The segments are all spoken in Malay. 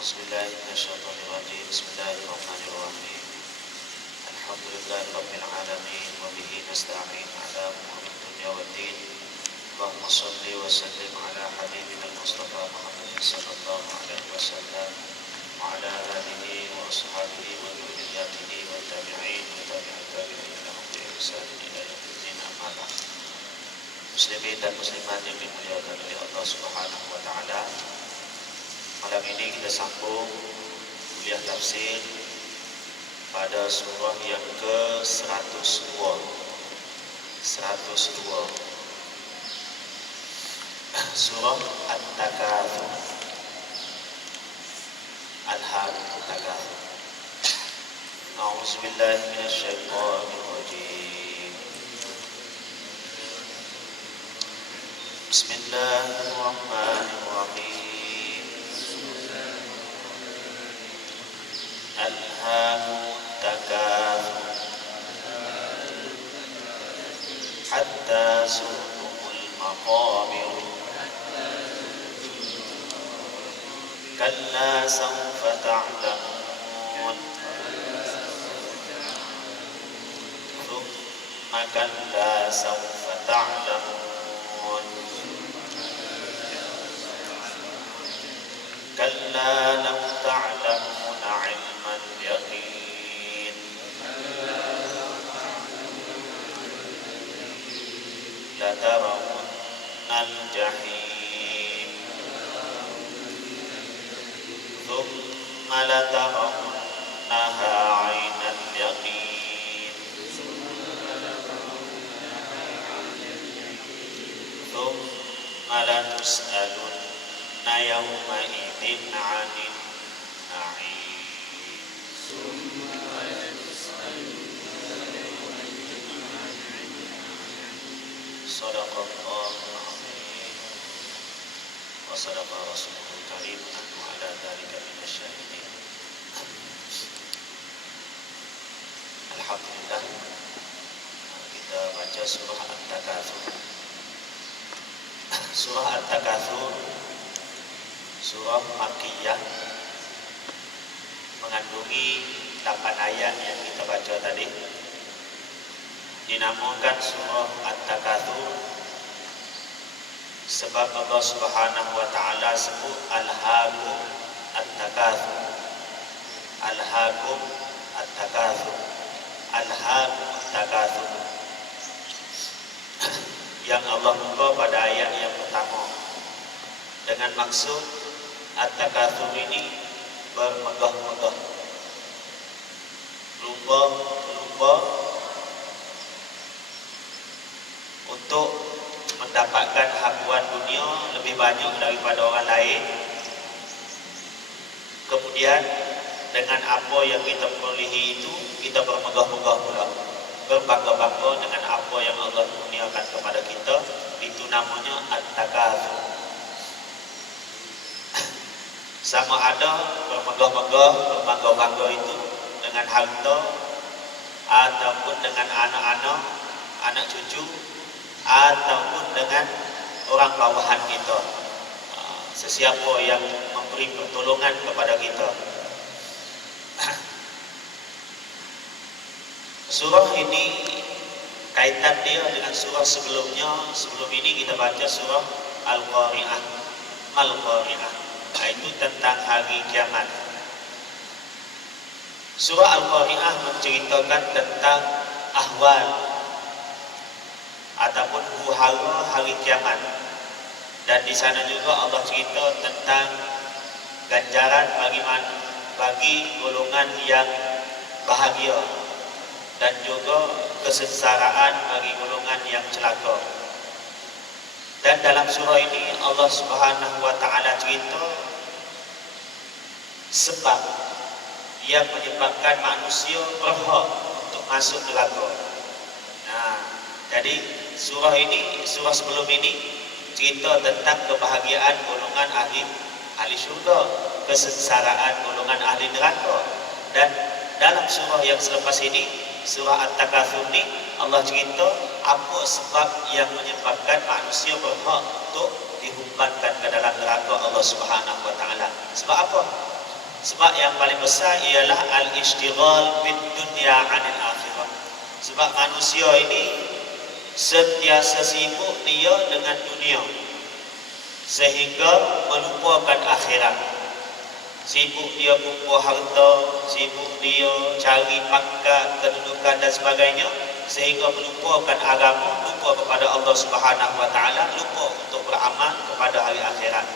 أعوذ بالله من الشيطان الرجيم بسم الله الرحمن الرحيم الحمد لله رب العالمين وبه نستعين على أمور الدنيا والدين اللهم صل وسلم على حبيبنا المصطفى محمد صلى الله عليه وسلم وعلى آله وأصحابه وذرياته والتابعين والتابعين لهم بإحسان إلى يوم الدين أما بعد. Muslimin dan muslimat yang dimuliakan oleh Allah Subhanahu wa taala. Malam ini kita sambung kuliah tafsir pada surah yang ke-102. 102. Surah At-Takatsur. Al-Haqqul Takatsur. A'udzu billahi minasyaitonir rajim. Bismillahirrahmanirrahim. Alhaakumut takatsur hatta zurtumul maqabir kalla sawfa ta'lamun thumma kalla sawfa ta'lamun kalla law ta'lamuna 'ilmal yaqin latarawunnal jahim thumma latarawunnaha 'ainal yaqin thumma latus'alunna yawma idzin 'anil na'im. Sadaqallahul azim wa sadaqa rasulul karim wa ala dzalika minasyahidin. Alhamdulillah, kita baca surah At-Takatsur. Surah At-Takatsur surah Makkiyah, mengandungi 8 ayat yang kita baca tadi. Dinamakan surah At-Takatsur sebab Allah Subhanahu wa taala sebut Alhaakum At-Takatsur. Alhaakum At-Takatsur. Alhaakum At-Takatsur. Yang Allah buka pada ayat yang pertama dengan maksud At-Takatsur ini bermegah-megah, lumba-lumba untuk mendapatkan habuan dunia lebih banyak daripada orang lain. Kemudian dengan apa yang kita perolehi itu, kita bermegah-megah pula, berbangga-bangga dengan apa yang Allah kurniakan kepada kita. Itu namanya At-Takatsur. Sama ada bermegah-megah, berbangga-bangga itu dengan harta ataupun dengan anak-anak, anak cucu, ataupun dengan orang bawahan kita, sesiapa yang memberi pertolongan kepada kita. Surah ini kaitan dia dengan surah sebelumnya. Sebelum ini kita baca surah Al-Qari'ah. Al-Qari'ah itu tentang hari kiamat. Surah Al-Qari'ah menceritakan tentang ahwal ataupun huru-hara hari kiamat. Dan di sana juga Allah cerita tentang ganjaran bagi golongan yang bahagia dan juga kesengsaraan bagi golongan yang celaka. Dan dalam surah ini Allah Subhanahu wa taala cerita sebab yang menyebabkan manusia berhak untuk masuk neraka. Jadi surah sebelum ini cerita tentang kebahagiaan golongan ahli syurga, kesengsaraan golongan ahli neraka. Dan dalam surah yang selepas ini, surah At-Takatsur ini, Allah cerita apa sebab yang menyebabkan manusia berhak untuk dihumpankan ke dalam neraka Allah Subhanahu wa taala. Sebab apa? Sebab yang paling besar ialah al-ishtighal bid dunya 'anil akhirah. Sebab manusia ini sentiasa sibuk dia dengan dunia sehingga melupakan akhirat. Sibuk dia kumpul harta, sibuk dia cari pangkat, kedudukan dan sebagainya, sehingga melupakan agama, lupa kepada Allah Subhanahu wa taala, lupa untuk beramal kepada hari akhirat.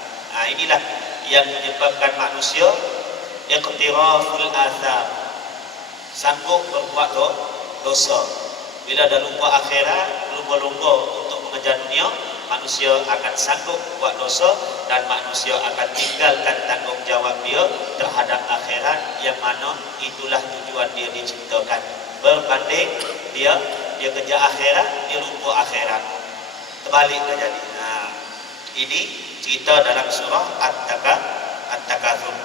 Inilah yang menyebabkan manusia iqtiraful atham, sanggup berbuat dosa. Bila dah lupa akhirat, lumba-lumba untuk mengejar dunia, manusia akan sanggup buat dosa dan manusia akan tinggalkan tanggungjawab dia terhadap akhirat, yang mana itulah tujuan dia diciptakan. Berbanding dia kejar akhirat, dia lupa akhirat. Terbalik dah jadi. Ini cerita dalam surah At-Takatsur.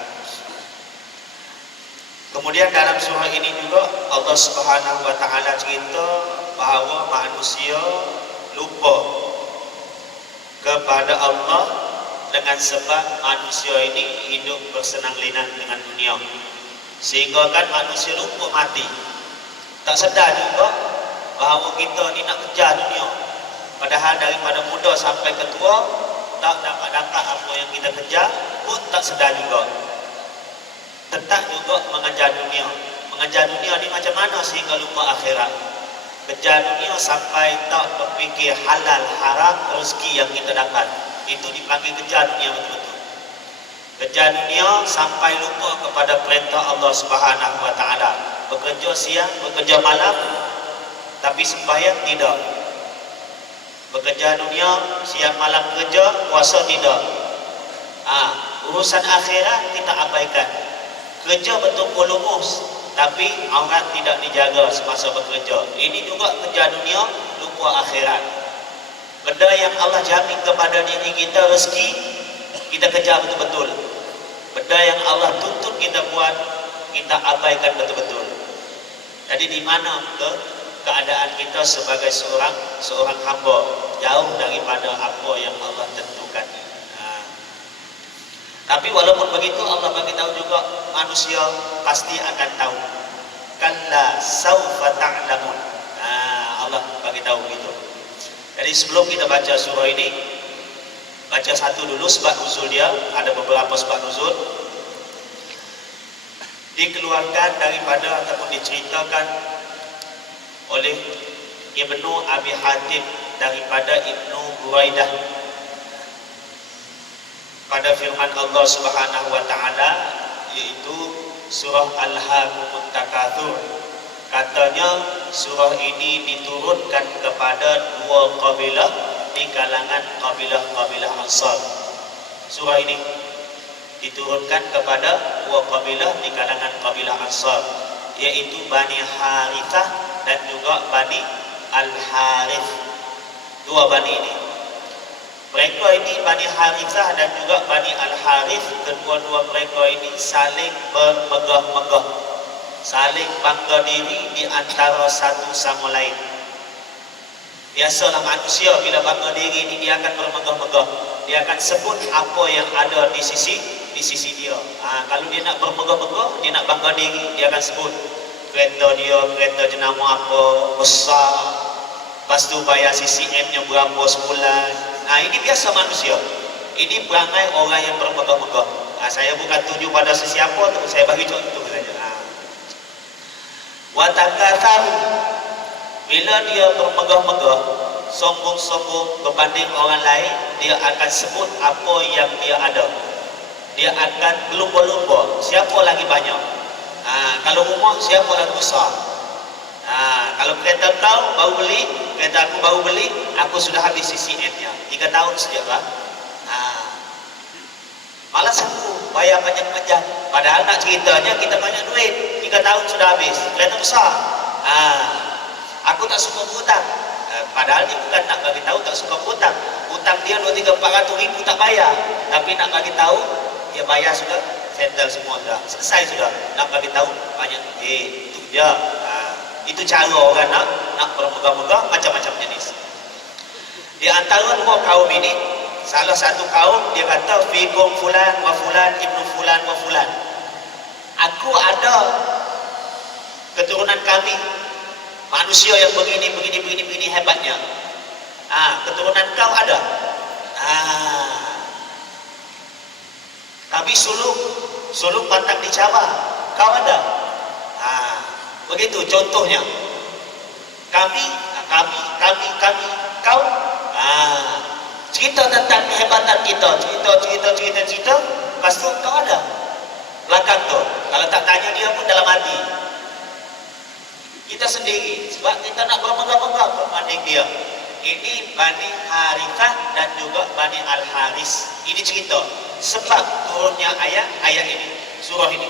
Kemudian dalam surah ini juga Allah Subhanahu wa taala cerita bahawa manusia lupa kepada Allah dengan sebab manusia ini hidup bersenang-lenang dengan dunia, sehingga kan manusia lupa mati. Tak sedar juga bahawa kita ni nak kejar dunia, padahal daripada muda sampai ke tua tak dapat apa yang kita kejar pun tak sedar juga. Tetap juga mengejar dunia. Mengejar dunia ni macam mana sehingga lupa akhirat? Kejar dunia sampai tak berfikir halal haram rezeki yang kita dapat, itu dipanggil kejar dunia betul-betul. Kejar dunia sampai lupa kepada perintah Allah Subhanahu wa taala. Bekerja siang, bekerja malam, tapi sembahyang tidak. Bekerja dunia, siang malam kerja, puasa tidak. Urusan akhirat kita abaikan. Kerja betul-betul lumus, tapi aurat tidak dijaga semasa bekerja. Ini juga kejar dunia, lupa akhirat. Benda yang Allah jamin kepada diri kita, rezeki, kita kejar betul-betul. Benda yang Allah tuntut kita buat, kita abaikan betul-betul. Jadi di mana keadaan kita sebagai seorang hamba, jauh daripada apa yang Allah tentukan. Tapi walaupun begitu, Allah bagi tahu juga manusia pasti akan tahu. Kalla saufa ta'lamun. Allah bagi tahu begitu. Jadi sebelum kita baca surah ini, baca satu dulu sebab nuzul dia. Ada beberapa sebab nuzul. Dikeluarkan daripada ataupun diceritakan oleh Ibnu Abi Hatim daripada Ibnu Buraidah pada firman Allah Subhanahu wa taala, yaitu surah Al-Haakumut Takatsur. Katanya surah ini diturunkan kepada dua kabilah di kalangan kabilah-kabilah Ansar. Surah ini diturunkan kepada dua kabilah di kalangan kabilah Ansar, yaitu Bani Harithah dan juga Bani Al-Harith. Dua bani ini. Mereka ini Bani Harithah dan juga Bani Al-Harith, kedua-dua mereka ini saling bermegah-megah, saling bangga diri di antara satu sama lain. Biasalah manusia bila bangga diri ini dia akan bermegah-megah, dia akan sebut apa yang ada di sisi dia. Kalau dia nak bermegah-megah, dia nak bangga diri, dia akan sebut kereta dia, kereta jenama apa besar, lepas tu bayar CCM-nya berapa sebulan. Ini biasa manusia. Ini perangai orang yang bermegah-megah. Saya bukan tuju pada sesiapa tu, saya bagi contoh saja. Wa takatsaru, bila dia bermegah-megah, sombong-sombong berbanding orang lain, dia akan sebut apa yang dia ada. Dia akan berlumba-lumba, siapa lagi banyak. Kalau rumah, siapa lagi besar. Kalau kereta kau baru beli, kereta aku baru beli, aku sudah habis CCM-nya 3 tahun sejak lah. Malas aku bayar panjang-panjang, padahal nak ceritanya kita banyak duit, 3 tahun sudah habis, kereta besar. Aku tak suka berhutang, padahal dia bukan nak bagi tahu tak suka berhutang. Hutang dia 200-400 ribu tak bayar, tapi nak bagi tahu dia bayar sudah, settle semua sudah, selesai sudah. Nak bagi tahu banyak, itu je. Itu cara orang nak bermegah-megah, macam-macam jenis. Di antara dua kaum ini, salah satu kaum dia kata fikum fulan wa fulan ibnu fulan wa fulan. Aku ada keturunan kami, manusia yang begini hebatnya. Keturunan kau ada. Kami sulung batang dicabar, kau ada. Begitu contohnya. Kami, kau. Cerita tentang kehebatan kita, cerita. Lepas tu kau ada. Belakang tu, kalau tak tanya dia pun dalam hati. Kita sendiri, sebab kita nak berbangga-bangga berbanding dia. Ini Bani Harithah dan juga Bani Al-Haris. Ini cerita sebab turunnya ayat ini, surah ini.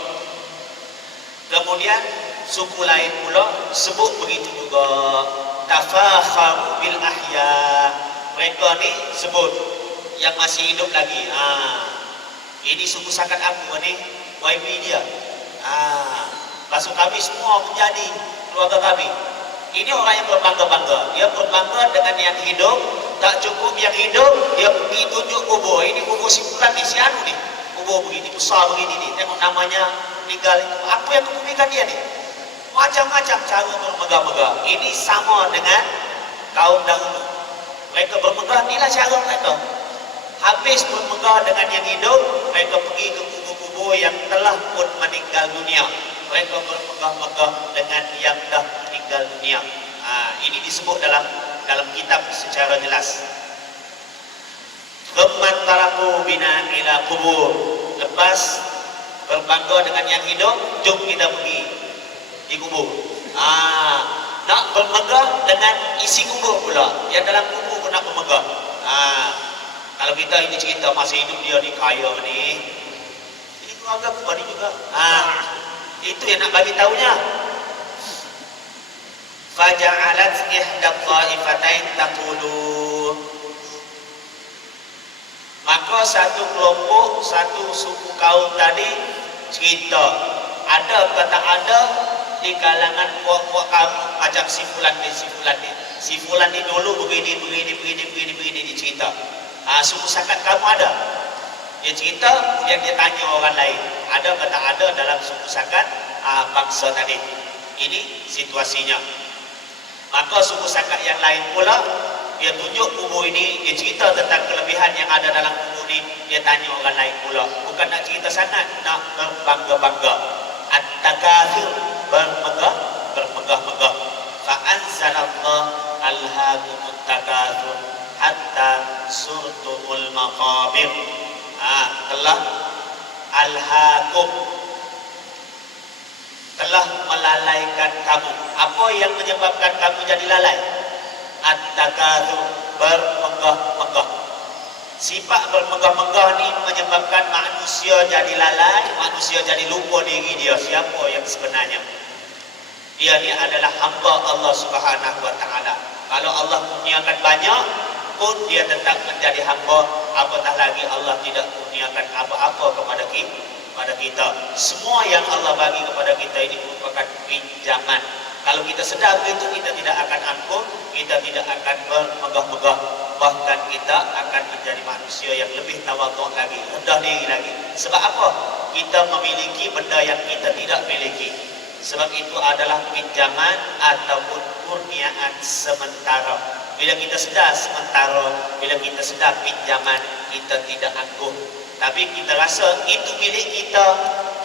Kemudian suku lain pula sebut begitu juga, tafakharu bil ahya. Mereka ni sebut yang masih hidup lagi. Ini suku sakat aku ni, YB dia. Masuk kami semua menjadi keluarga kami. Ini orang yang berbangga-bangga. Dia berbangga dengan yang hidup. Tak cukup yang hidup, dia pergi tunjuk kubur. Ini kubur si fulan ni, si anu ni. Kubur begini, besar begini ni. Tengok namanya meninggal itu. Apa yang kubumikan dia ni? Macam-macam cara bermegah-megah. Ini sama dengan kaum dahulu. Mereka bermegah, inilah cara mereka. Habis bermegah dengan yang hidup, mereka pergi ke kubur-kubur yang telah pun meninggal dunia. Mereka bermegah-megah dengan yang dah meninggal dunia. Ini disebut dalam kitab secara jelas. Thumma taraku bina ila kubur. Lepas berbangga dengan yang hidup, jom kita pergi di kubur. Nak bermegah dengan isi kubur pula. Yang dalam kubur pun nak bermegah. Kalau kita ini cerita masa hidup dia ni kaya ni, ini keluarga aku ni juga. Itu yang nak bagi tahunya. Faja'alat ihda ta'ifatain taqulu. Maka satu kelompok, satu suku kaum tadi cerita, ada kata ada di kalangan puak-puak kamu macam si fulan ni. Si fulan ni dulu begini dicerita. Suku sakat kamu ada. Dia cerita, kemudian dia tanya orang lain. Ada kata ada dalam suku sakat bangsa tadi. Ini situasinya. Maka suku sakat yang lain pula, dia tunjuk kubur ini, dia cerita tentang kelebihan yang ada dalam kubur ini. Dia tanya orang lain pula. Bukan nak cerita sangat, nak berbangga-bangga. At-takathur, bermegah-megah. Fa'anzalallah alhaakumut takathur hatta surtumul maqabir. Telah alhaakum, telah melalaikan kamu. Apa yang menyebabkan kamu jadi lalai? At-takathur, bermegah-megah. Sifat bermegah-megah ni menyebabkan manusia jadi lalai, manusia jadi lupa diri dia. Siapa yang sebenarnya? Dia ni adalah hamba Allah Subhanahu wa taala. Kalau Allah kurniakan banyak pun dia tetap menjadi hamba. Apatah lagi Allah tidak kurniakan apa-apa kepada kita. Semua yang Allah bagi kepada kita ini merupakan pinjaman. Kalau kita sedar itu, kita tidak akan angkuh, kita tidak akan bermegah-megah. Bahkan kita akan menjadi manusia yang lebih tawaduk lagi, rendah diri lagi. Sebab apa? Kita memiliki benda yang kita tidak miliki. Sebab itu adalah pinjaman ataupun kurniaan sementara. Bila kita sedar sementara, bila kita sedar pinjaman, kita tidak angkuh. Tapi kita rasa itu milik kita,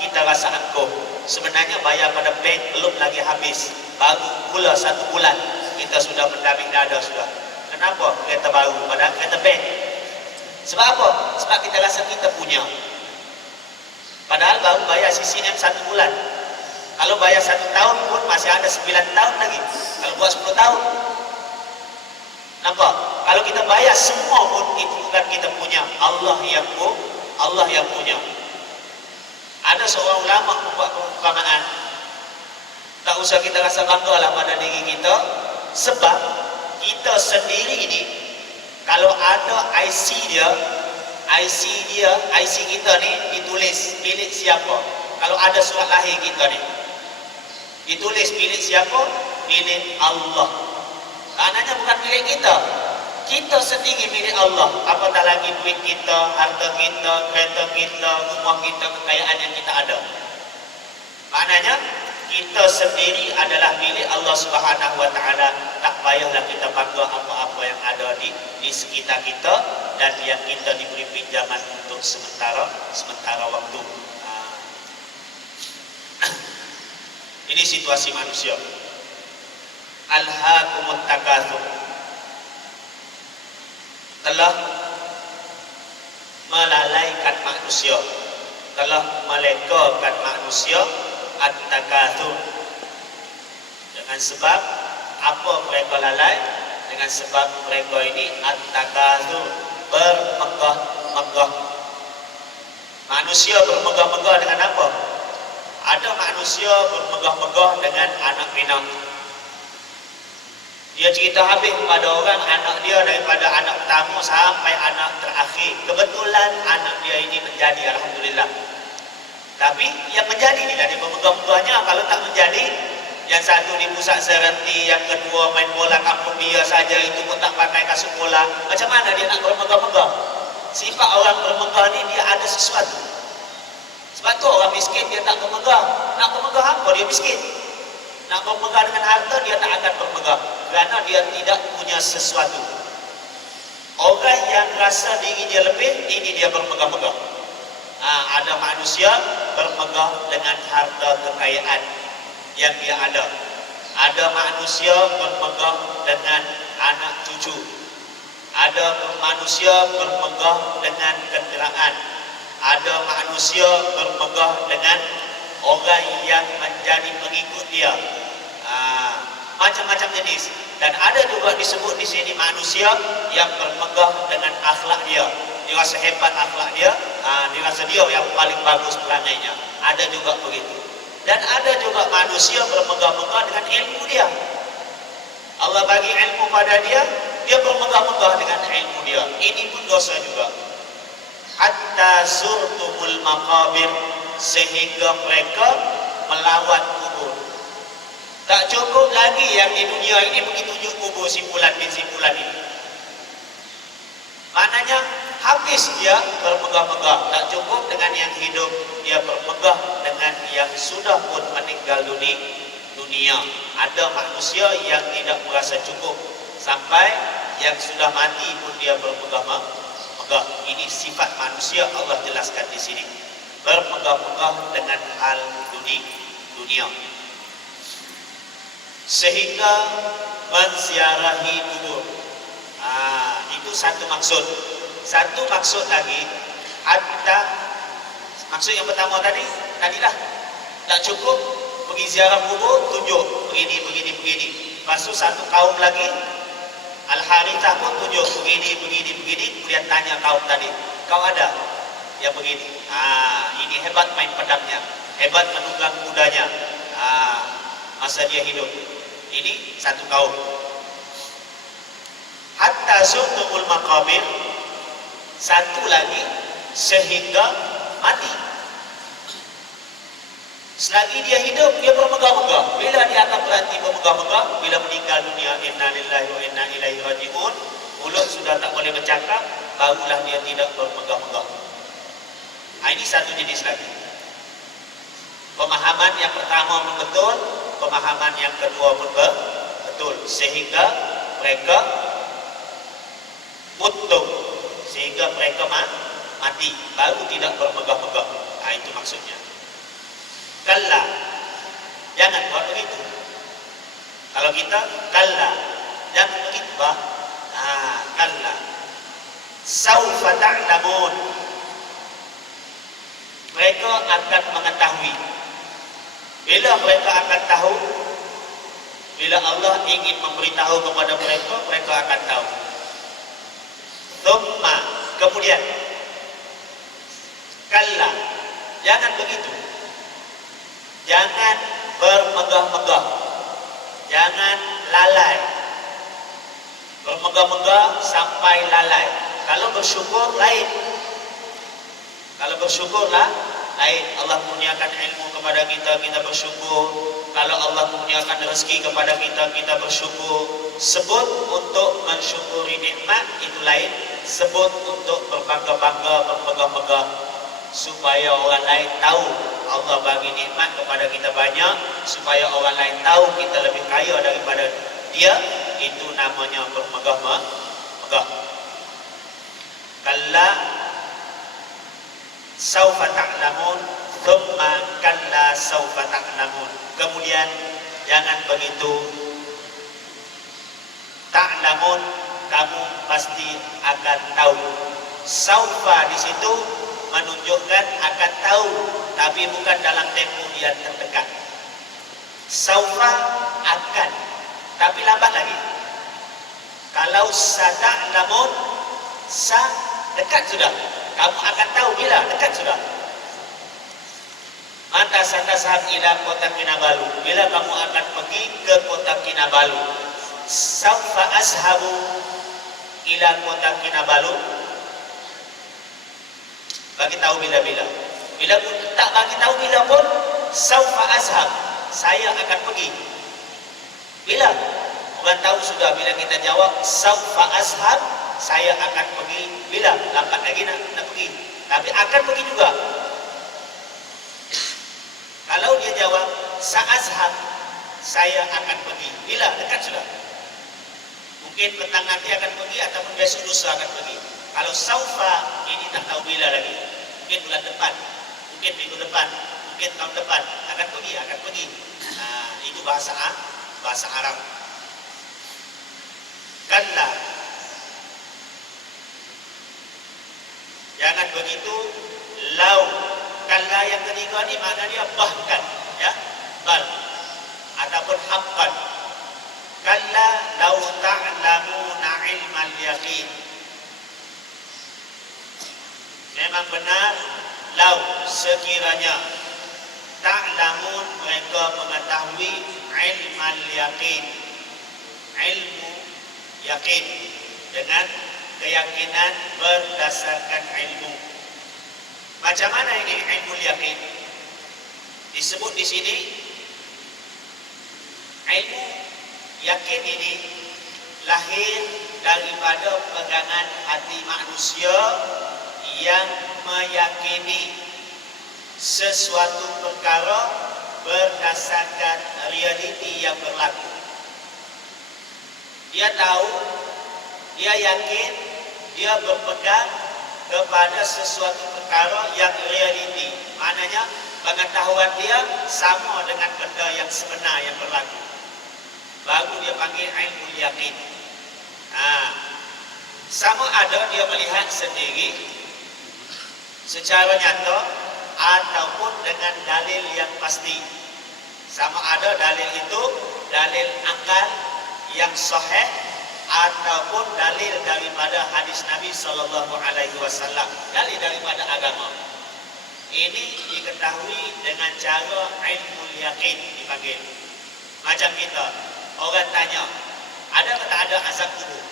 kita rasa angkuh. Sebenarnya bayar pada bank belum lagi habis, baru pula 1 bulan kita sudah mendamik dada sudah. Kenapa? Kereta baru, padahal kereta bank. Sebab apa? Sebab kita rasa kita punya. Padahal baru bayar CCM 1 bulan. Kalau bayar 1 tahun pun masih ada 9 tahun lagi. Kalau buat 10 tahun. Nampak? Kalau kita bayar semua pun itu bukan kita punya. Allah yang punya. Ada seorang ulama membuat perumpamaan. Tak usah kita rasa bangga lah pada diri kita. Sebab kita sendiri ini, kalau ada IC kita ni ditulis milik siapa. Kalau ada surat lahir kita ni ditulis milik siapa? Milik Allah. Maknanya bukan milik kita. Kita sendiri milik Allah. Apatah lagi duit kita, harta kita, kereta kita, rumah kita, kekayaan yang kita ada. Maknanya kita sendiri adalah milik Allah Subhanahu wa taala. Tak payahlah kita bangga apa-apa yang ada di sekitar kita dan yang kita diberi pinjaman untuk sementara waktu. Ini situasi manusia. Alhaakumut takatsur, telah melalaikan manusia, telah melegakan manusia at-takatsur. Dengan sebab apa mereka lalai? Dengan sebab mereka ini at-takatsur, bermegah-megah. Manusia bermegah-megah dengan apa? Ada manusia bermegah-megah dengan anak pinak. Dia cerita habis kepada orang anak dia daripada anak pertama sampai anak terakhir. Kebetulan anak dia ini menjadi, alhamdulillah. Tapi yang menjadi tidak dia bermegah-megahnya. Kalau tak menjadi, yang satu di pusat serenti, yang kedua main bola kampung dia saja, itu pun tak pakai kasut bola. Macam mana dia nak bermegah-megah? Sifat orang bermegah ni dia ada sesuatu. Sebab tu orang miskin dia tak bermegah. Nak bermegah apa? Dia miskin. Nak bermegah dengan harta dia tak akan bermegah, kerana dia tidak punya sesuatu. Orang yang rasa diri dia lebih, ini dia bermegah-megah. Ada manusia bermegah dengan harta kekayaan yang dia ada. Ada manusia bermegah dengan anak cucu. Ada manusia bermegah dengan kenderaan. Ada manusia bermegah dengan orang yang menjadi pengikut dia. Macam-macam jenis. Dan ada juga disebut di sini manusia yang bermegah dengan akhlak dia. Dia rasa hebat akhlak dia, dia rasa dia yang paling bagus pelangainya. Ada juga begitu. Dan ada juga manusia bermegah-megah dengan ilmu dia. Allah bagi ilmu pada dia, dia bermegah-megah dengan ilmu dia. Ini pun dosa juga. Hatta zurtumul maqabir, sehingga mereka melawat kubur. Tak cukup lagi yang di dunia ini pergi tunjuk kubur simpulan bin simpulan ini. Maknanya habis dia bermegah-megah. Tak cukup dengan yang hidup, dia bermegah dengan yang sudah pun meninggal dunia. Ada manusia yang tidak merasa cukup, sampai yang sudah mati pun dia bermegah-megah. Ini sifat manusia Allah jelaskan di sini. Bermegah-megah dengan hal dunia. Sehingga menziarahi kubur. Itu satu maksud. Satu maksud lagi, hatta maksud yang pertama tadilah tak cukup pergi ziarah kubur, tunjuk begini. Lepas tu satu kaum lagi, Al-Harithah pun tunjuk begini. Kemudian tanya kaum tadi, kau ada yang begini? Ini hebat main pedangnya, hebat menunggang kudanya, masa dia hidup. Ini satu kaum. Hatta zurtumul maqabir, satu lagi, sehingga mati. Selagi dia hidup, dia bermegah-megah. Bila dia akan berhenti bermegah-megah? Bila meninggal dunia, inna lillahi wa inna ilaihi raji'un, mulut sudah tak boleh bercakap, barulah dia tidak bermegah-megah. Ini satu jenis lagi. Pemahaman yang pertama pun betul, pemahaman yang kedua pun betul. Sehingga mereka mutung, sehingga mereka mati, baru tidak bermegah-megah. Itu maksudnya. Kalla, jangan buat begitu. Kalau kita kalla, jangan begitu, Pak. Kalla, saufa ta'lamun, mereka akan mengetahui. Bila mereka akan tahu, bila Allah ingin memberitahu kepada mereka, mereka akan tahu. Thumma, kemudian, kalla, jangan begitu. Jangan bermegah-megah, jangan lalai. Bermegah-megah sampai lalai. Kalau bersyukur lain. Kalau bersyukurlah lain. Allah kurniakan ilmu kepada kita, kita bersyukur. Kalau Allah kurniakan rezeki kepada kita, kita bersyukur. Sebut untuk mensyukuri nikmat itu lain. Sebut untuk berbangga-bangga, bermegah-megah, supaya orang lain tahu Allah bagi nikmat kepada kita banyak, supaya orang lain tahu kita lebih kaya daripada dia. Itu namanya bermegah-megah. Kalla saufa ta'lamun, thumma kalla saufa ta'lamun. Kemudian jangan begitu. Ta'lamun, kamu pasti akan tahu. Saufa di situ menunjukkan akan tahu, tapi bukan dalam tempo yang terdekat. Saufa akan, tapi lambat lagi. Kalau sata'lamun, sa dekat sudah. Kamu akan tahu bila dekat sudah. Mata satasab ila kota Kinabalu. Bila kamu akan pergi ke kota Kinabalu. Saufa ashabu ila kota Kinabalu. Bagi tahu bila-bila. Bila pun tak bagi tahu bila pun, saufa ashab, saya akan pergi. Bila? Orang tahu sudah. Bila kita jawab saufa ashab, saya akan pergi. Bila? Lambat lagi nak pergi. Tapi akan pergi juga. Kalau dia jawab sa'ashab, saya akan pergi. Bila? Dekat sudah. Mungkin petang nanti akan pergi ataupun besok lusa akan pergi. Kalau saufa, ini tak tahu bila lagi. Mungkin bulan depan, mungkin minggu depan, mungkin tahun depan akan pergi. Nah, itu bahasa Arab. Kalla. Jangan begitu. Lau. Kalla yang ketiga ni maknanya bahkan, ya, bal ataupun haqqan. Kalla lau ta'lamuna ilmal yaqin. Memang benar, lau sekiranya ta'lamun, mereka mengetahui ilmal yaqin, ilmu yakin, dengan keyakinan berdasarkan ilmu. Macam mana ini ilmu yakin? Disebut di sini ilmu yakin ini lahir daripada pegangan hati manusia yang meyakini sesuatu perkara berdasarkan realiti yang berlaku. Dia tahu, dia yakin, dia berpegang kepada sesuatu perkara yang realiti. Maknanya pengetahuan dia sama dengan benda yang sebenar yang berlaku. Baru dia panggil ilmu yakin. Sama ada dia melihat sendiri secara nyata ataupun dengan dalil yang pasti. Sama ada dalil itu dalil akal yang sahih ataupun dalil daripada hadis Nabi SAW, dalil daripada agama. Ini diketahui dengan cara ilmu yakin dipanggil. Macam kita, orang tanya, ada atau tak ada azab kubur?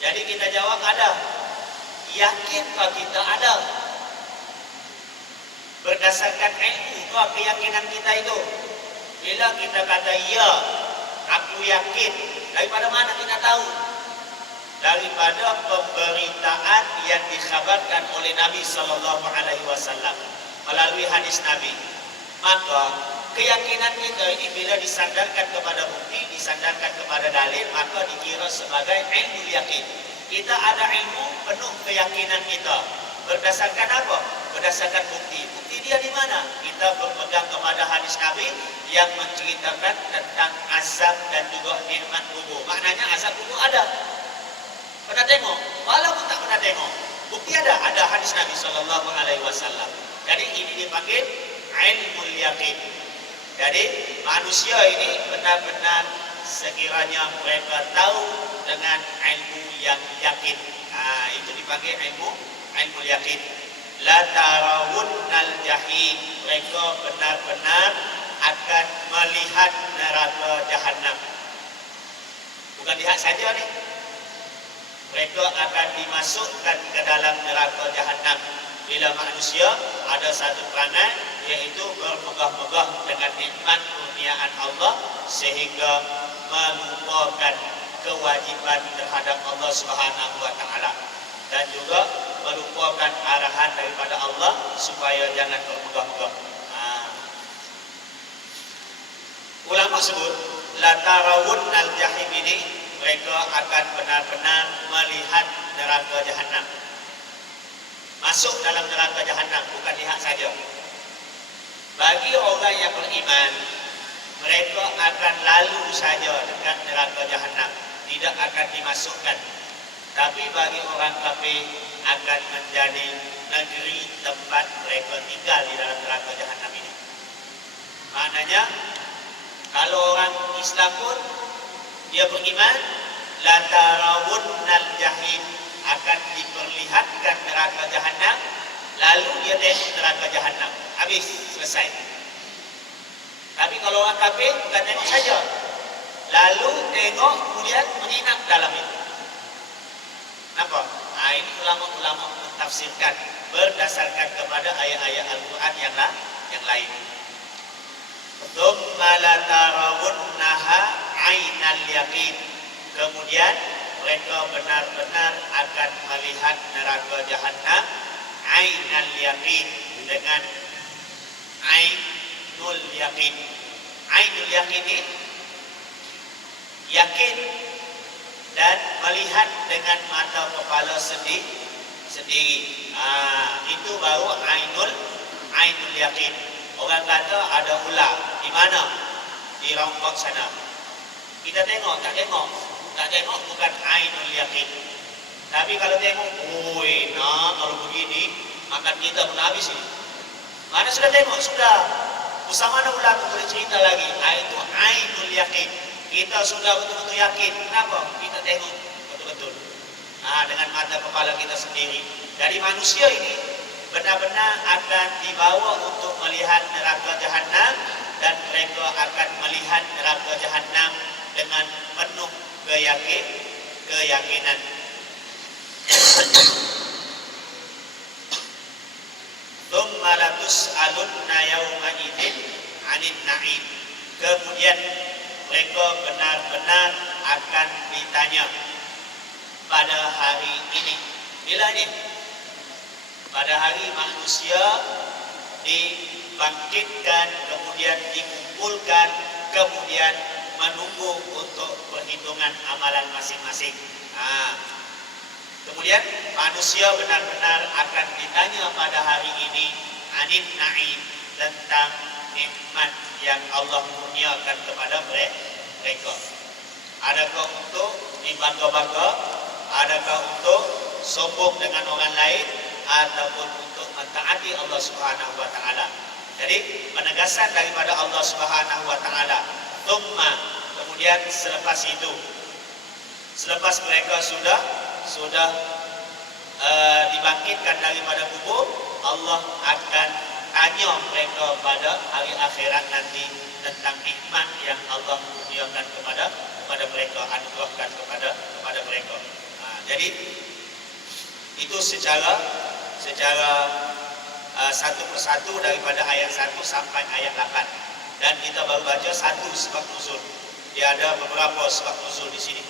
Jadi kita jawab ada. Yakinkah kita ada? Berdasarkan ilmu ke keyakinan kita itu. Bila kita kata ya, aku yakin, daripada mana kita tahu? Daripada pemberitaan yang dikhabarkan oleh Nabi SAW melalui hadis Nabi. Maka keyakinan kita ini bila disandarkan kepada bukti, disandarkan kepada dalil, maka dikira sebagai ilmu yakin. Kita ada ilmu penuh keyakinan kita. Berdasarkan apa? Berdasarkan bukti. Bukti dia di mana? Kita berpegang kepada hadis Nabi yang menceritakan tentang azab dan juga nikmat kubur. Maknanya azab kubur ada. Pernah tengok? Walaupun tak pernah tengok, bukti ada hadis Nabi SAW. Jadi ini dipanggil ilmu yakin. Jadi manusia ini benar-benar sekiranya mereka tahu dengan ilmu yang yakin. Itu dipanggil ilmu yakin. La tarawunnal jahim, mereka benar-benar akan melihat neraka jahanam. Bukan lihat saja nih, mereka akan dimasukkan ke dalam neraka jahanam. Bila manusia ada satu perangai, yaitu bermegah-megah dengan nikmat kurniaan Allah sehingga melupakan kewajiban terhadap Allah Subhanahu wa taala dan juga melupakan arahan daripada Allah supaya jangan bermegah-megah. Ulama sebut la tarawunnal jahim ini mereka akan benar-benar melihat neraka jahanam. Masuk dalam neraka jahanam, bukan lihat saja. Bagi orang yang beriman, mereka akan lalu saja dekat neraka jahanam, tidak akan dimasukkan. Tapi bagi orang kafir akan menjadi negeri tempat mereka tinggal di dalam neraka jahanam ini. Maknanya, kalau orang Islam pun dia beriman, la tarawunnal jahim, akan diperlihatkan neraka jahanam, lalu dia tengok neraka jahanam, habis, selesai. Tapi kalau orang kafir bukan tengok saja, lalu tengok kemudian menginap dalam itu. Kenapa? Ini ulama-ulama mentafsirkan berdasarkan kepada ayat-ayat Al-Quran yang lain. Tsumma la tarawunnaha 'ainal yaqin. Kemudian mereka benar-benar akan melihat neraka jahanam 'ainal yaqin, dengan ainul yaqin. Ainul yaqin ini yakin dan melihat dengan mata kepala sendiri. Itu baru ainul yakin. Orang kata ada ular di mana? Di Rongkok sana. Kita tengok, tak tengok. Tak tengok bukan ainul yakin. Tapi kalau tengok, kalau begini makan kita pun habis ini. Mana sudah tengok? Sudah. Usah mana ular tu boleh cerita lagi. Itu ainul yakin. Kita sudah betul-betul yakin. Kenapa? Kita tengok betul-betul. Dengan mata kepala kita sendiri. Dari manusia ini benar-benar akan dibawa untuk melihat neraka jahanam, dan mereka akan melihat neraka jahanam dengan penuh keyakinan. Tsumma latus'alunna yawma idzin 'anil na'im. Kemudian mereka benar-benar akan ditanya pada hari ini. Bila ini? Pada hari manusia dibangkitkan, kemudian dikumpulkan, kemudian menunggu untuk perhitungan amalan masing-masing. Kemudian manusia benar-benar akan ditanya pada hari ini anin na'im, tentang nikmat yang Allah kurniakan kepada mereka. Adakah untuk dibangga-bangga? Adakah untuk sombong dengan orang lain? Ataupun untuk mentaati Allah Subhanahu wa taala. Jadi penegasan daripada Allah Subhanahu wa taala. Tsumma, kemudian selepas itu, selepas mereka sudah dibangkitkan daripada kubur, Allah akan tanya mereka pada hari akhirat nanti tentang nikmat yang Allah kurniakan kepada mereka, anugerahkan kepada mereka. Jadi itu secara satu persatu daripada ayat 1 sampai ayat 8. Dan kita baru baca satu sebab nuzul. Dia ada beberapa sebab nuzul di sini.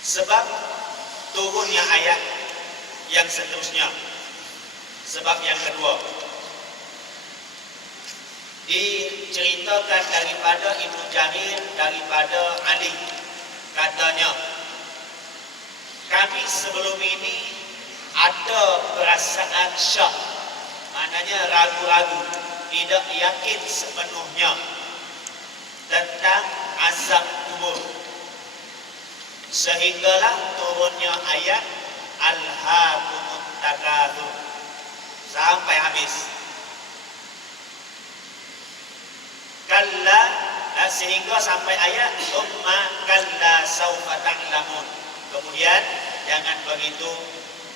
Sebab turunnya ayat yang seterusnya. Sebab yang kedua, diceritakan daripada Ibnu Jarir, daripada Ali, katanya, kami sebelum ini ada perasaan syak, maknanya ragu-ragu, tidak yakin sepenuhnya tentang azab kubur, sehinggalah turunnya ayat Alhaakumut Takatsur sampai habis. Kalla, sehingga sampai ayat Tsumma kalla saufa ta'lamun. Kemudian jangan begitu,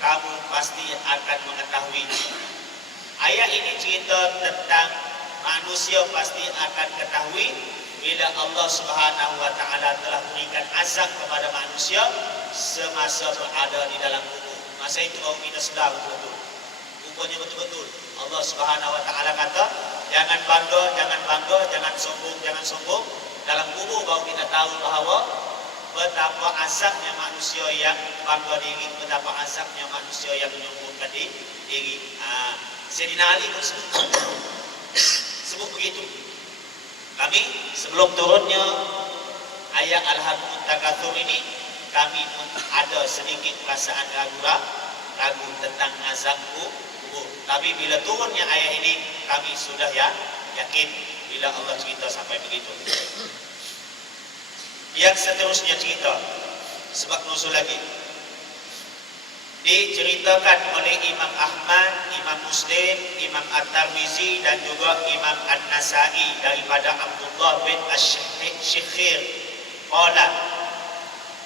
kamu pasti akan mengetahui. Ayat ini cerita tentang manusia pasti akan ketahui bila Allah Subhanahu wa taala telah berikan azab kepada manusia semasa berada di dalam kubur. Masa itu baru kita sedar betul-betul. Rupanya betul-betul Allah Subhanahu wa taala kata, jangan bangga, jangan sombong. Dalam kubur baru kita tahu bahawa betapa azabnya manusia yang bangga diri, betapa azabnya manusia yang menyombongkan diri. Sayyidina Ali pun sebut begitu. Kami sebelum turunnya ayat Al-Hakumut Takatsur ini, kami pun ada sedikit perasaan ragu tentang azab kubur. Tapi bila turunnya ayat ini, kami sudah yakin bila Allah cerita sampai begitu. Yang seterusnya cerita sebab nuzul lagi diceritakan oleh Imam Ahmad, Imam Muslim, Imam At-Tirmizi dan juga Imam An-Nasa'i daripada Abdullah bin Asy-Syikhir qala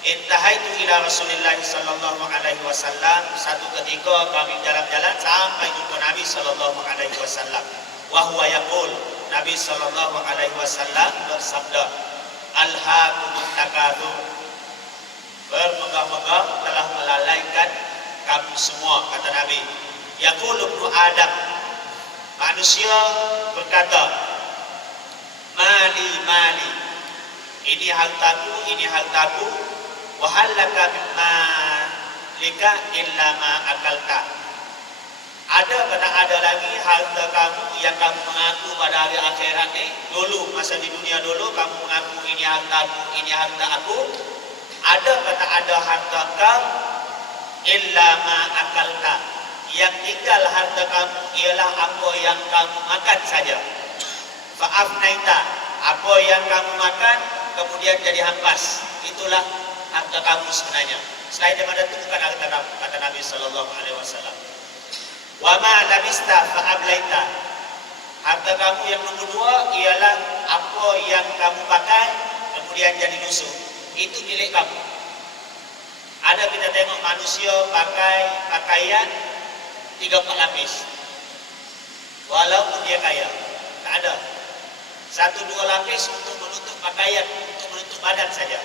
intahaitu ila Rasulillah sallallahu alaihi wasallam. Satu ketika kami jalan-jalan sampai jumpa Nabi sallallahu alaihi wasallam. Wa huwa yaqul, Nabi sallallahu alaihi wasallam bersabda, Al-Hakumut Takatsur, bermegah-megah telah melalaikan kamu semua, kata Nabi. Yaqul ibnu Adam, manusia berkata, mali mali, ini hartaku, wa halaka mimma lika illa ma akalta. Ada kata ada lagi harta kamu yang kamu mengaku pada hari akhirat ni. Dulu masa di dunia dulu kamu mengaku ini hartaku, ini harta aku. Ada kata ada harta kamu illa ma akalta. Yang tinggal harta kamu ialah apa yang kamu makan saja. Fa'afnaita, apa yang kamu makan kemudian jadi hampas. Itulah harta kamu sebenarnya. Selain daripada itu bukan harta kamu, kata Nabi sallallahu alaihi wasallam. Wa ma labista fa'ablaita, harta kamu yang nomor dua ialah apa yang kamu pakai kemudian jadi lusuh. Itu milik kamu. Ada kita tengok manusia pakai pakaian 3-4 lapis, walaupun dia kaya. Tak ada 1-2 lapis untuk menutup pakaian, untuk menutup badan saja.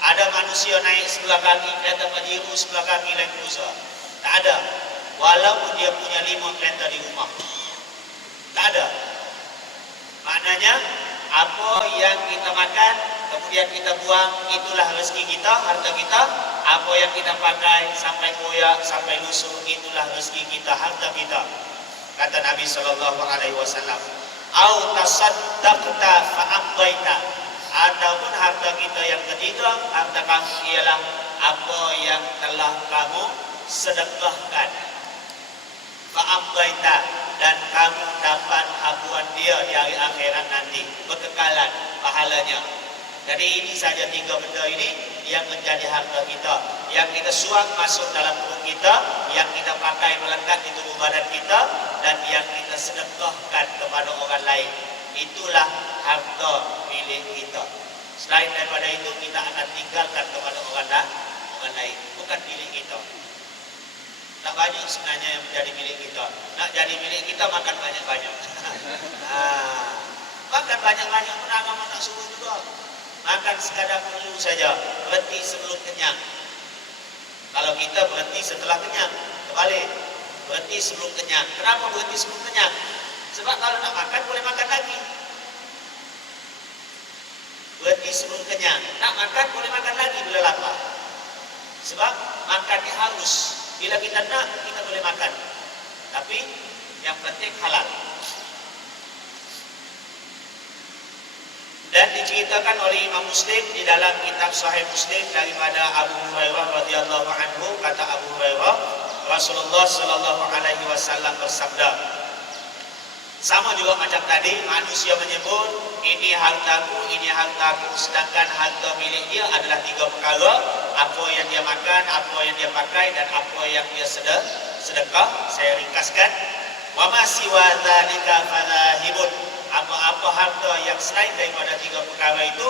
Ada manusia naik sebelah kaki kereta Pajero, sebelah kaki Land Cruiser. Tak ada, walaupun dia punya 5 kereta di rumah. Tak ada. Maknanya apa yang kita makan kemudian kita buang, itulah rezeki kita, harta kita. Apa yang kita pakai sampai koyak, sampai lusuh, itulah rezeki kita, harta kita, kata Nabi sallallahu alaihi wasallam. Au tasaddaqta fa'amdaita, ataupun harta kita yang ketiga, harta kamu ialah apa yang telah kamu sedekahkan. Fa'amdaita, dan kamu dapat habuan dia di hari akhirat nanti, berkekalan pahalanya. Jadi ini saja 3 benda ini yang menjadi harta kita, yang kita suap masuk dalam perut kita, yang kita pakai melekat di tubuh badan kita, dan yang kita sedekahkan kepada orang lain. Itulah harta milik kita. Selain daripada itu, kita akan tinggalkan kepada orang lain, bukan milik kita. Tak banyak sebenarnya yang menjadi milik kita. Nak jadi milik kita, makan banyak-banyak. Makan banyak-banyak pun agama tak suruh juga. Makan sekadar perlu saja, berhenti sebelum kenyang. Kalau kita berhenti setelah kenyang, kebalik, berhenti sebelum kenyang. Kenapa berhenti sebelum kenyang? Sebab kalau nak makan, boleh makan lagi. Berhenti sebelum kenyang. Nak makan, boleh makan lagi bila lapar. Sebab makan ni harus. Bila kita nak, kita boleh makan. Tapi yang penting halal. Dan diceritakan oleh Imam Muslim di dalam kitab Sahih Muslim daripada Abu Hurairah radhiyallahu anhu, kata Abu Hurairah, Rasulullah sallallahu alaihi wasallam bersabda, sama juga macam tadi, manusia menyebut ini hartaku, sedangkan harta milik dia adalah 3 perkara: apa yang dia makan, apa yang dia pakai, dan apa yang dia sedekah. Saya ringkaskan, wa ma siwa dzalika falahibun, apa-apa harta yang selain daripada 3 perkara itu,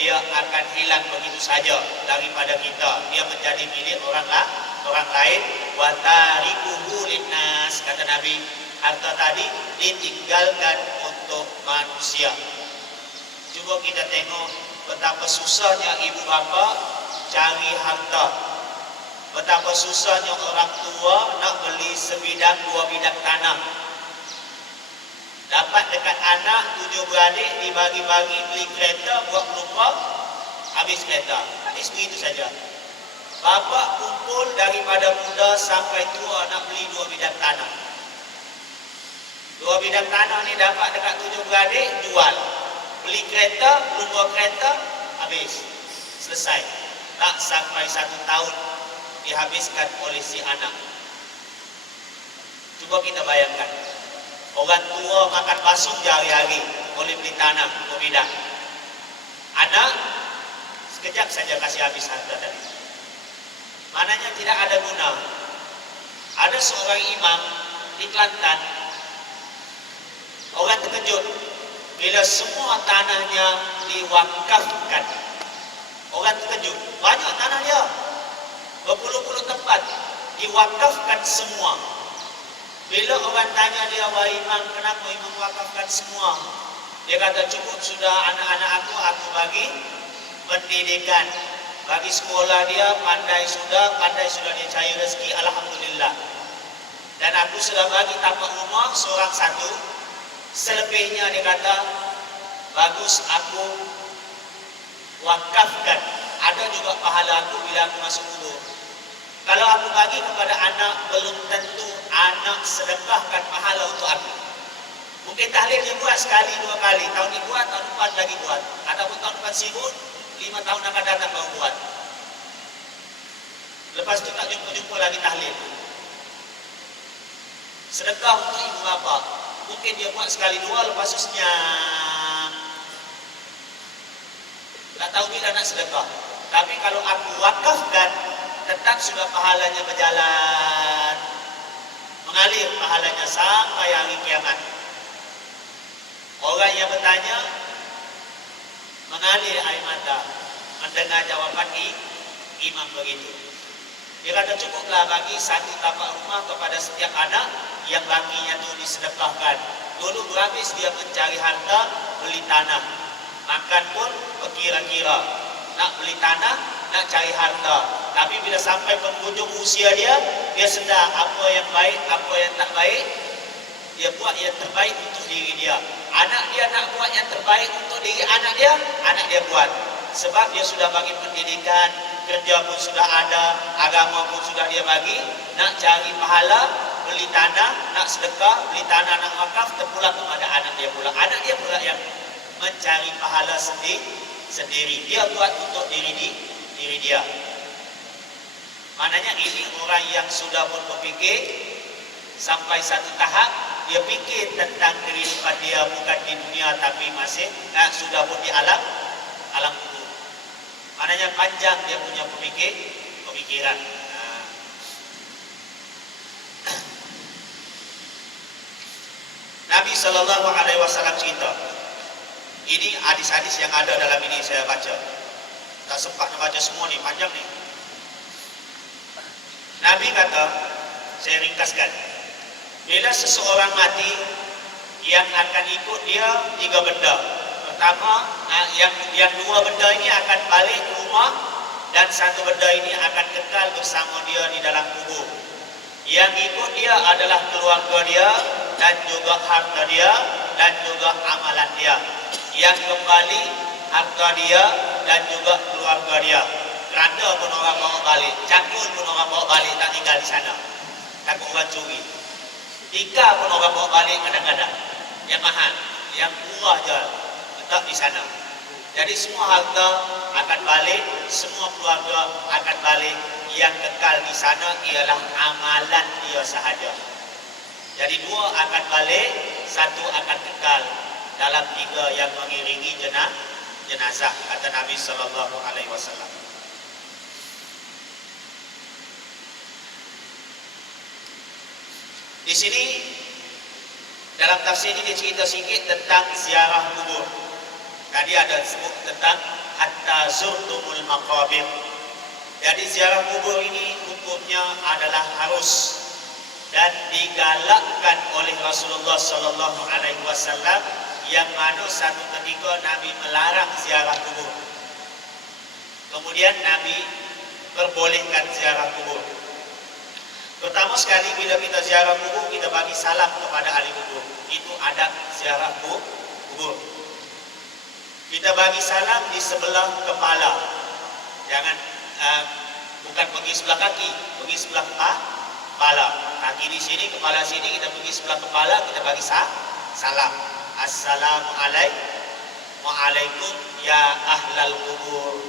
dia akan hilang begitu saja daripada kita. Dia menjadi milik orang lain. Wa tarikuhu linnas, kata Nabi, harta tadi ditinggalkan untuk manusia. Cuba kita tengok betapa susahnya ibu bapa cari harta. Betapa susahnya orang tua nak beli sebidang 2 bidang tanah. Dapat dekat anak 7 beradik, dibagi-bagi beli kereta buat pelumpang. habis kereta. Habis begitu saja. Bapak kumpul daripada muda sampai tua nak beli 2 bidang tanah. 2 bidang tanah ni dapat dekat 7 beradik, jual. Beli kereta, belum bawa kereta, habis. Selesai. Tak sampai 1 tahun dihabiskan oleh si anak. Cuba kita bayangkan. Orang tua makan basung hari-hari, boleh beli tanah 2 bidang. Anak sekejap saja kasih habis harta tadi. Maknanya tidak ada guna. Ada seorang imam di Kelantan, orang terkejut bila semua tanahnya diwakafkan. Orang terkejut, banyak tanah dia, berpuluh-puluh tempat diwakafkan semua. Bila orang tanya dia, wahai imam, kenapa imam wakafkan semua? Dia kata, cukup sudah anak-anak aku bagi pendidikan, bagi sekolah dia, pandai sudah dia cari rezeki, alhamdulillah. Dan aku sudah bagi tapak rumah seorang satu. Selebihnya dia kata, bagus aku wakafkan. Ada juga pahala aku bila aku masuk kubur. Kalau aku bagi kepada anak, belum tentu anak sedekahkan pahala untuk aku. Mungkin tahlil dia buat sekali, 2 kali. Tahun ini buat, tahun depan lagi buat. Ataupun tahun depan sibuk, 5 tahun akan datang baru buat. Lepas itu tak jumpa-jumpa lagi tahlil. Sedekah untuk ibu bapa. Mungkin dia buat sekali 2, lepas itu senyap. Tak tahu bila nak sedekah. Tapi kalau aku wakafkan, tetap sudah pahalanya berjalan. Mengalir pahalanya sampai hari kiamat. Orang yang bertanya, mengalir air mata mendengar jawaban imam begitu. Dia kata cukuplah bagi 1 tapak rumah kepada setiap anak yang baginya itu disedekahkan. Dulu berhabis dia mencari harta, beli tanah. Makan pun berkira-kira. Nak beli tanah, nak cari harta. Tapi bila sampai penghujung usia dia sedar apa yang baik, apa yang tak baik. Dia buat yang terbaik untuk diri dia. Anak dia nak buat yang terbaik untuk diri anak dia buat. Sebab dia sudah bagi pendidikan, kerja pun sudah ada, agama pun sudah dia bagi. Nak cari pahala, beli tanah, nak sedekah, beli tanah, nak wakaf, terpulang kepada anak dia pula. Anak dia pula yang mencari pahala sendiri. Dia buat untuk diri dia. Maknanya ini orang yang sudah pun berfikir sampai satu tahap, dia fikir tentang kehidupan dia bukan di dunia tapi masih sudah pun di alam kubur. Maknanya panjang dia punya pemikiran. Nabi SAW cerita. Ini hadis-hadis yang ada dalam ini saya baca. Tak sempat nak baca semua ni, panjang ni. Nabi kata, saya ringkaskan, bila seseorang mati, yang akan ikut dia 3 benda. Pertama, yang 2 benda ini akan balik ke rumah, dan 1 benda ini akan kekal bersama dia di dalam kubur. Yang ikut dia adalah keluarga dia, dan juga harta dia, dan juga amalan dia. Yang kembali harta dia dan juga keluarga dia. Keranda pun orang bawa balik, cangkul pun orang bawa balik, tak tinggal di sana. Takut orang curi. Tikar pun orang bawa balik kadang-kadang. Yang mahal, yang murah je, tetap di sana. Jadi semua harta akan balik, semua keluarga akan balik. Yang kekal di sana ialah amalan dia sahaja. Jadi 2 akan balik, 1 akan kekal dalam 3 yang mengiringi jenazah, kata Nabi SAW. Di sini dalam tafsir ini dia cerita sikit tentang ziarah kubur. Tadi ada sebut tentang hatta zurtumul maqabir. Jadi ziarah kubur ini hukumnya adalah harus dan digalakkan oleh Rasulullah SAW, yang mana satu ketika Nabi melarang ziarah kubur. Kemudian Nabi perbolehkan ziarah kubur. Pertama sekali bila kita ziarah kubur, kita bagi salam kepada ahli kubur. Itu adab ziarah kubur. Kita bagi salam di sebelah kepala. Jangan bukan pergi sebelah kaki, pergi sebelah kepala. Kaki di sini, kepala sini, kita pergi sebelah kepala, kita bagi salam. Assalamualaikum ya ahlal kubur.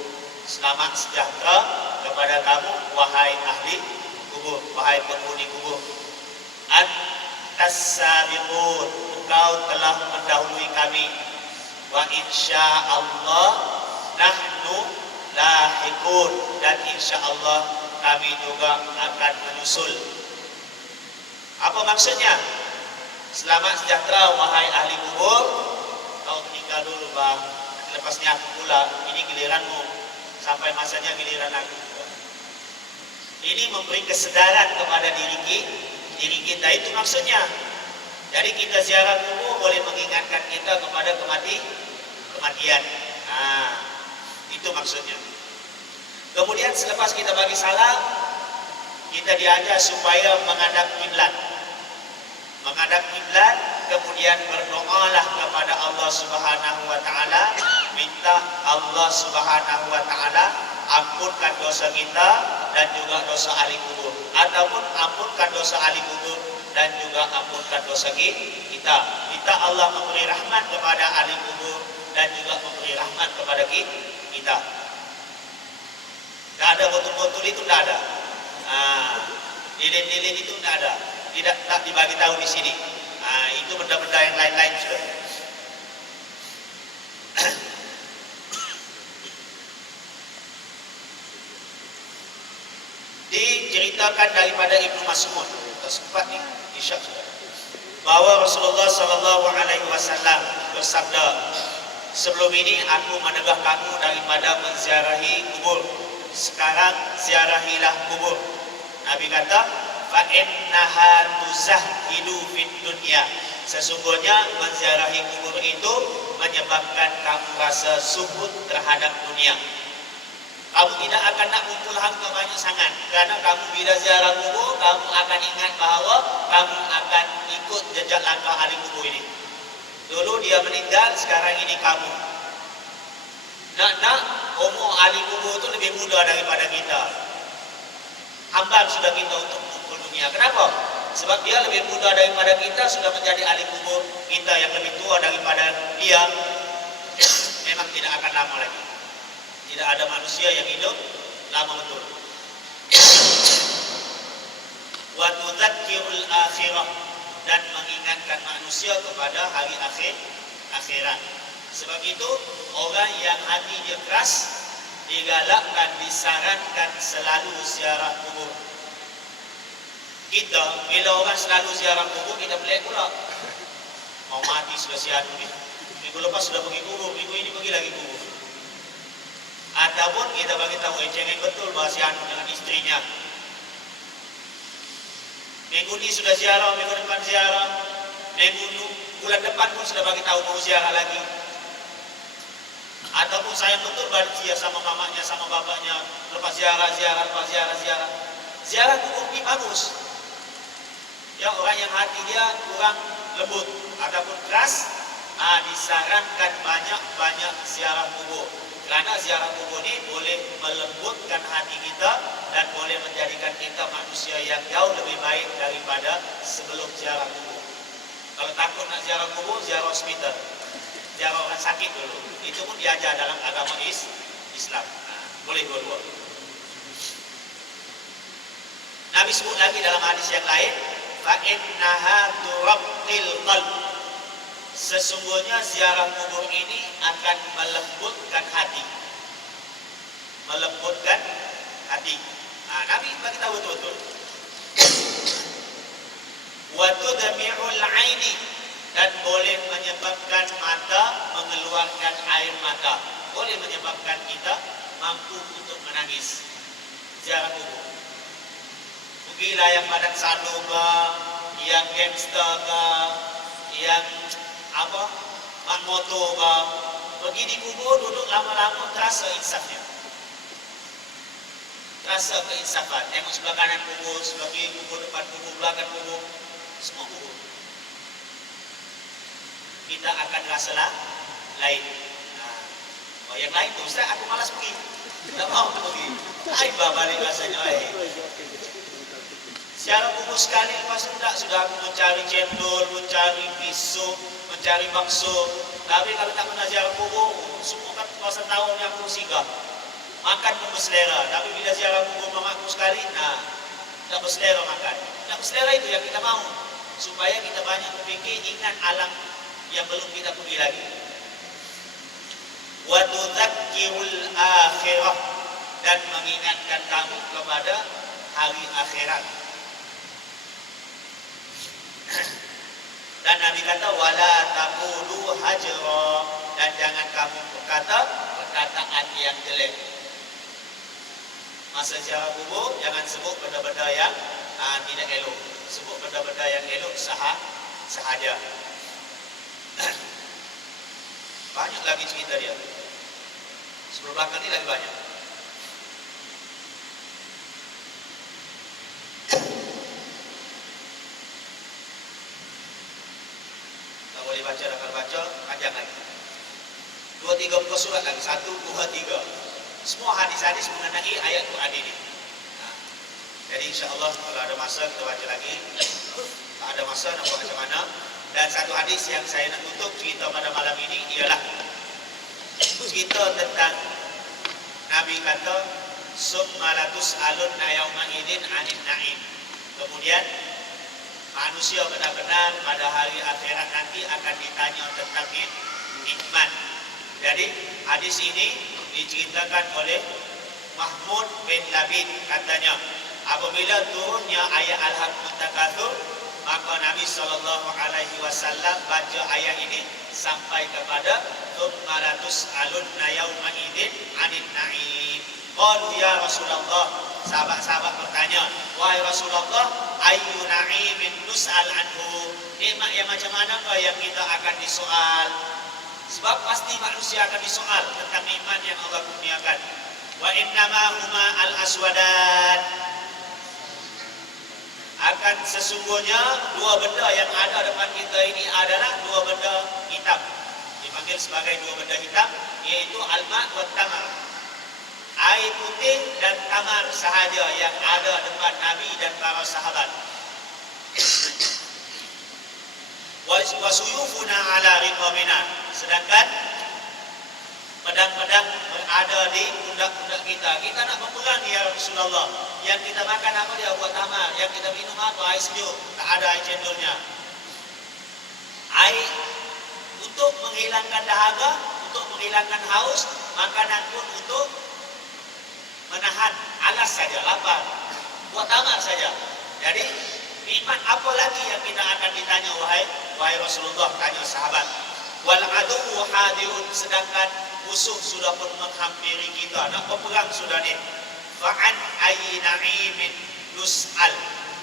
Selamat sejahtera kepada kamu wahai ahli kubur, wahai penghuni kubur. Antas-sabiqun, engkau telah mendahului kami. Wa insyaallah nahnu lahiqun, dan insyaallah kami juga akan menyusul. Apa maksudnya? Selamat sejahtera wahai ahli kubur. Kau meninggal dulu bang, lepasnya aku pula, ini giliranmu, sampai masanya giliran aku. Ini memberi kesedaran kepada diri kita, itu maksudnya. Jadi kita ziarah kubur boleh mengingatkan kita kepada kematian. Nah, itu maksudnya. Kemudian selepas kita bagi salam, kita diajar supaya menghadap kiblat. Menghadap kiblat, kemudian berdoalah kepada Allah Subhanahu wa taala, minta Allah Subhanahu wa taala ampunkan dosa kita dan juga dosa ahli kubur, ataupun ampunkan dosa ahli kubur dan juga ampunkan dosa kita. Minta Allah memberi rahmat kepada ahli kubur dan juga memberi rahmat kepada kita. Tidak ada botol-botol itu, tidak ada. Lilin-lilin itu tidak ada. Tak dibagi tahu di sini. Itu benda-benda yang lain-lain sudah. Diceritakan daripada Ibnu Mas'ud, sempat nih, isyak sudah, bahwa Rasulullah Sallallahu Alaihi Wasallam bersabda, sebelum ini aku menegah kamu daripada menziarahi kubur, sekarang ziarahilah kubur. Nabi kata, fa innaha tuzahhidu fid dunya, sesungguhnya menziarahi kubur itu menyebabkan kamu rasa zuhud terhadap dunia. Kamu tidak akan nak kumpul harta banyak sangat, karena kamu bila ziarah kubur, kamu akan ingat bahawa kamu akan ikut jejak langkah ahli kubur ini. Dulu dia meninggal, sekarang ini kamu. Nak umur ahli kubur itu lebih muda daripada kita. Hambar sudah kita untuk kumpul dunia. Kenapa? Sebab dia lebih muda daripada kita, sudah menjadi ahli kubur. Kita yang lebih tua daripada dia, memang tidak akan lama lagi. Tidak ada manusia yang hidup lama betul. Wa tudzakkirul akhirah, dan mengingatkan manusia kepada hari akhirat. Sebab itu orang yang hatinya keras digalakkan, disarankan selalu ziarah kubur. Kita bila orang selalu ziarah kubur, kita pelik pula. Mau mati sudah siap ni. Minggu lepas sudah pergi kubur, minggu ini pergi lagi kubur. Ataupun kita bagi tahu cengeng betul bahasa anu dengan istrinya. Minggu ini sudah ziarah, minggu depan ziarah, bulan depan pun sudah bagi tahu mau ziarah lagi. Ataupun sayang betul dia sama mamanya, sama bapaknya, lepas ziarah. Ziarah kubur ini bagus. Yang orang yang hati dia kurang lembut ataupun keras, disarankan banyak ziarah kubur. Kerana ziarah kubur ini boleh melembutkan hati kita dan boleh menjadikan kita manusia yang jauh lebih baik daripada sebelum ziarah kubur. Kalau takut nak ziarah kubur, ziarah hospital, ziarah orang sakit dulu. Itu pun diajar dalam agama Islam. Boleh dua-dua. Nabi sebut lagi dalam hadis yang lain, fa innaha turaqil qalb, sesungguhnya ziarah kubur ini akan melembutkan hati. Melembutkan hati. Nabi bagi tahu betul-betul. Wa tudmi'ul 'aini, dan boleh menyebabkan mata mengeluarkan air mata. Boleh menyebabkan kita mampu untuk menangis. Ziarah kubur. Pergilah yang badan sadu ke, yang gangster ke, yang mak motor ke, pergi di kubur, duduk lama-lama, terasa insafnya. Terasa keinsafan. Tengok sebelah kanan kubur, sebelah kiri kubur, depan kubur, belakang kubur, semua kubur. Kita akan rasa lain. Oh, yang lain tuh, Ustaz, aku malas pergi. Tak mau pergi. Aibah balik rasanya. Secara bungkus sekali lepas itu tak, sudah aku mencari cendol, mencari pisau, mencari bakso. Tapi kalau tak pernah ziarah kubur, semua kan puasa tahun yang aku singgah. Makan pun berselera. Tapi bila ziarah kubur mamaku sekali, nah, tak berselera makan. Tak berselera itu yang kita mau. Supaya kita banyak berfikir, ingat alam yang belum kita pergi lagi. Wa tudzakkirul akhirah, dan mengingatkan kamu kepada hari akhirat. Dan Nabi kata wala taqulu hajra, dan jangan kamu berkata perkataan yang jelek. Masa ziarah kubur jangan sebut benda-benda yang tidak elok. Sebut benda-benda yang elok sahaja. Banyak lagi cerita dia. Sebelum belakang ni lagi banyak. Tak boleh baca, dah kalau baca panjang lagi. 2-3 muka surat lagi. 1, 2, 3. Semua hadis-hadis mengenai ayat Quran ini. Jadi insya-Allah kalau ada masa kita baca lagi. Tak ada masa nak buat macam mana. Dan satu hadis yang saya nak tutup cerita pada malam ini ialah cerita tentang Nabi kata summa latus'alunna yauma idzin 'anil na'im. Kemudian manusia benar-benar pada hari akhirat nanti akan ditanya tentang nikmat. Jadi hadis ini diceritakan oleh Mahmud bin Labid, katanya apabila turunnya ayat Al-Haqqut Takatsur, maka Nabi SAW baca ayat ini sampai kepada Tumaratus alunna yauma idzin 'anil na'im. Qalu ya Rasulullah, sahabat-sahabat bertanya, wahai Rasulullah, ayyu na'imin nus'al anhu, nikmat yang macam mana yang kita akan disoal? Sebab pasti manusia akan disoal tentang nikmat yang Allah kurniakan. Wa innama huma al-aswadan, akan sesungguhnya dua benda yang ada depan kita ini adalah dua benda hitam. Dipanggil sebagai dua benda hitam, yaitu al-ma' wa tamar. Air putih dan tamar sahaja yang ada depan Nabi dan para sahabat. Wa suyufuna ala riqabina, sedangkan pedang-pedang berada di pundak-pundak kita. Kita nak berperang ya Rasulullah. Yang kita makan apa dia? Buat tamar. Yang kita minum apa? Air sejuk. Tak ada air cendolnya. Air untuk menghilangkan dahaga, untuk menghilangkan haus. Makanan pun untuk menahan alas saja, lapar. Buat tamar saja. Jadi nikmat apa lagi yang kita akan ditanya wahai Rasulullah, tanya sahabat. Wal adu hadirun, sedangkan musuh sudah pun menghampiri kita, nak berperang sudah ni. Fa'an ayyi na'imin nus'al,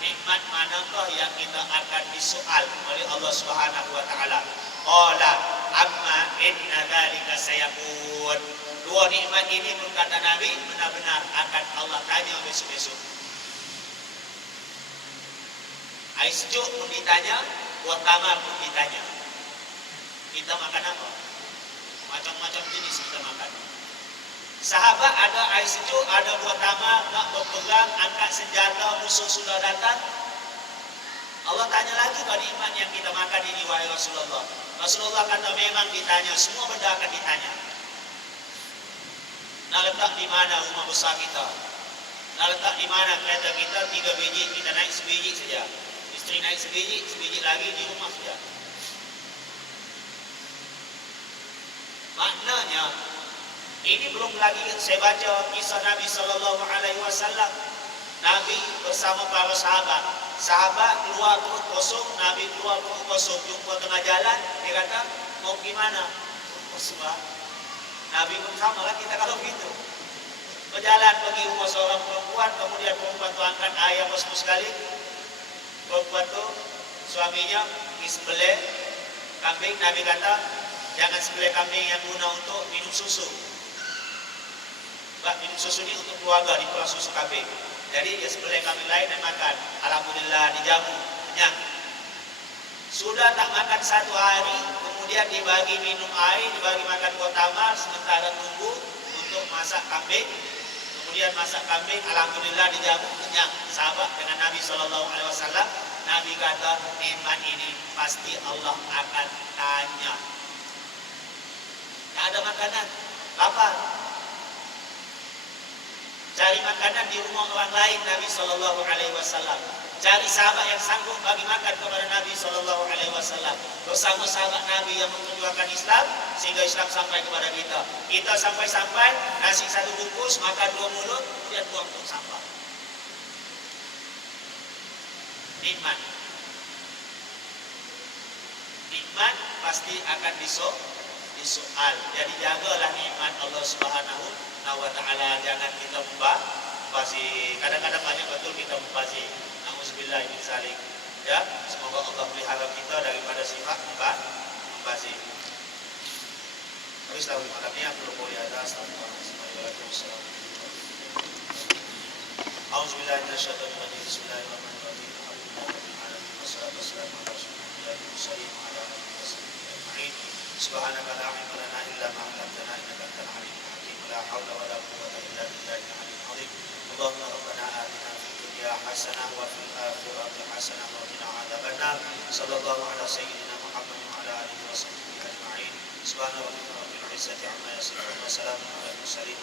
nikmat manakah yang kita akan disoal oleh Allah Subhanahu wa taala? Qala amma inna dzalika sayakun. Dua nikmat ini berkata Nabi benar-benar akan Allah tanya besok-besok. Air sejuk pun ditanya, buat tamar pun ditanya. Kita makan apa? Macam-macam jenis kita makan. Sahabat ada air sejuk, ada buat tamar, nak berperang, angkat senjata, musuh sudah datang. Allah tanya lagi pada nikmat yang kita makan ini wahai Rasulullah. Rasulullah kata memang ditanya, semua benda akan ditanya. Nak letak di mana rumah besar kita? Nak letak di mana kereta kita? 3 biji, kita naik sebiji saja. Isteri naik sebiji lagi di rumah saja. Maknanya ini belum lagi saya baca kisah Nabi SAW. Nabi bersama para sahabat. Sahabat keluar perut kosong, Nabi keluar perut kosong. Jumpa tengah jalan, dia kata, mau gimana? Kosong. Nabi pun sama lah kita kalau begitu. Berjalan pergi rumah seorang perempuan, kemudian perempuan tu angkat air besar sekali. Perempuan tu suaminya disembelih kambing. Nabi kata, jangan sembelih kambing yang guna untuk minum susu. Sebab minum susu ni untuk keluarga, diperlukan susu kambing. Jadi dia sembelih kambing lain dan makan. Alhamdulillah dijamu, kenyang. Sudah tak makan 1 hari, kemudian dibagi minum air, dibagi makan buah tamar, sementara tunggu untuk masak kambing. Kemudian masak kambing, alhamdulillah dijamu kenyang. Sahabat dengan Nabi SAW, Nabi kata, nikmat ini pasti Allah akan tanya. Tak ada makanan, lapar. Cari makanan di rumah orang lain Nabi SAW. Cari sahabat yang sanggup bagi makan kepada Nabi SAW. Bersama sahabat Nabi yang memperjuangkan Islam, sehingga Islam sampai kepada kita. Kita sampai-sampai nasi 1 bungkus, makan 2 mulut, kemudian buang untuk sampah. Nikmat. Nikmat pasti akan disoal. Jadi jagalah nikmat Allah Subhanahu wa ta'ala. Jangan kita membazir. Kadang-kadang banyak betul kita membazir. Nauzubillah min zalik. Ya, semoga Allah pelihara kita daripada sifat membazir. Habis tahu malamnya aku boleh ada astagfirullah. Auzubillahi minasyaitonir rajim. Bismillahirrahmanirrahim. Wassalatu wassalamu ala rasulillah wa ala alihi wasallam. Subhanaka la ilma lana illa ma 'allamtana innaka antal alimul hakim. La haula wa la quwwata illa billahil aliyyil azim. Allahumma rabbana atina fid dunya hasanah wa fil akhirati hasanah wa qina adzabannar. Sallallahu ala sayyidina Muhammad wa ala alihi wa sahbihi ajma'in. Subhana rabbika rabbil izzati amma yasifun wa salamun alal mursalin.